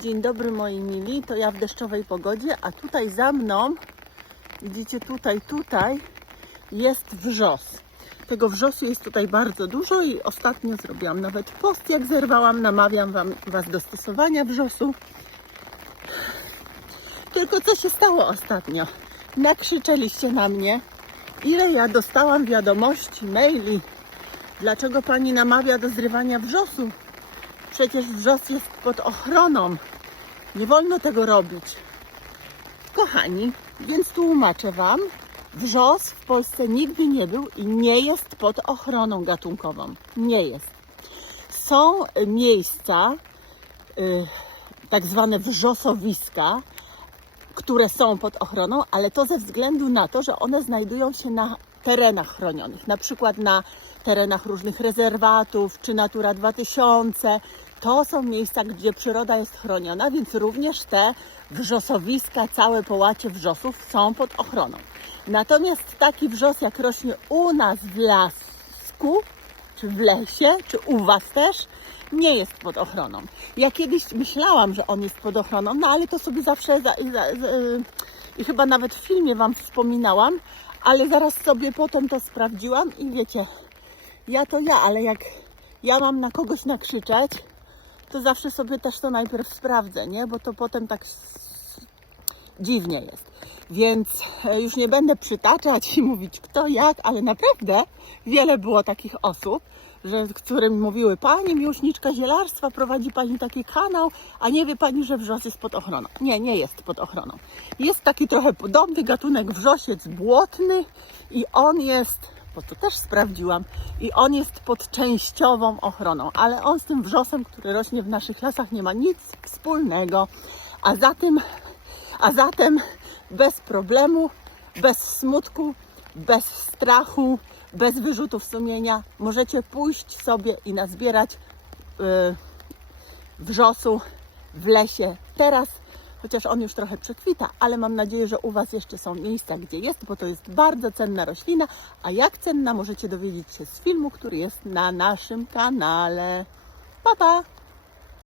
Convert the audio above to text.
Dzień dobry moi mili, to ja w deszczowej pogodzie, a tutaj za mną, widzicie tutaj, tutaj jest wrzos. Tego wrzosu jest tutaj bardzo dużo i ostatnio zrobiłam nawet post, jak zerwałam, namawiam wam, Was do stosowania wrzosu. Tylko co się stało ostatnio? Nakrzyczeliście na mnie, ile ja dostałam wiadomości, maili, dlaczego Pani namawia do zrywania wrzosu. Przecież wrzos jest pod ochroną. Nie wolno tego robić. Kochani, więc tłumaczę Wam. Wrzos w Polsce nigdy nie był i nie jest pod ochroną gatunkową. Nie jest. Są miejsca, y, tak zwane wrzosowiska, które są pod ochroną, ale to ze względu na to, że one znajdują się na terenach chronionych, na przykład na terenach różnych rezerwatów czy Natura 2000. To są miejsca, gdzie przyroda jest chroniona, więc również te wrzosowiska, całe połacie wrzosów są pod ochroną. Natomiast taki wrzos, jak rośnie u nas w lasku, czy w lesie, czy u Was też, nie jest pod ochroną. Ja kiedyś myślałam, że on jest pod ochroną, no ale to sobie zawsze za, za, za, i chyba nawet w filmie Wam wspominałam, ale zaraz sobie potem to sprawdziłam i wiecie, ja to ja, ale jak ja mam na kogoś nakrzyczeć, to zawsze sobie też to najpierw sprawdzę, nie? Bo to potem tak dziwnie jest. Więc e, już nie będę przytaczać i mówić kto jak, ale naprawdę wiele było takich osób, że, którym mówiły Pani miłośniczka zielarstwa, prowadzi Pani taki kanał, a nie wie Pani, że wrzos jest pod ochroną. Nie, nie jest pod ochroną. Jest taki trochę podobny gatunek wrzosiec błotny i on jest, to też sprawdziłam, i on jest pod częściową ochroną, ale on z tym wrzosem, który rośnie w naszych lasach nie ma nic wspólnego. A zatem a zatem bez problemu, bez smutku, bez strachu, bez wyrzutów sumienia możecie pójść sobie i nazbierać yy, wrzosu w lesie teraz, chociaż on już trochę przekwita, ale mam nadzieję, że u Was jeszcze są miejsca, gdzie jest, bo to jest bardzo cenna roślina, a jak cenna możecie dowiedzieć się z filmu, który jest na naszym kanale. Pa, pa!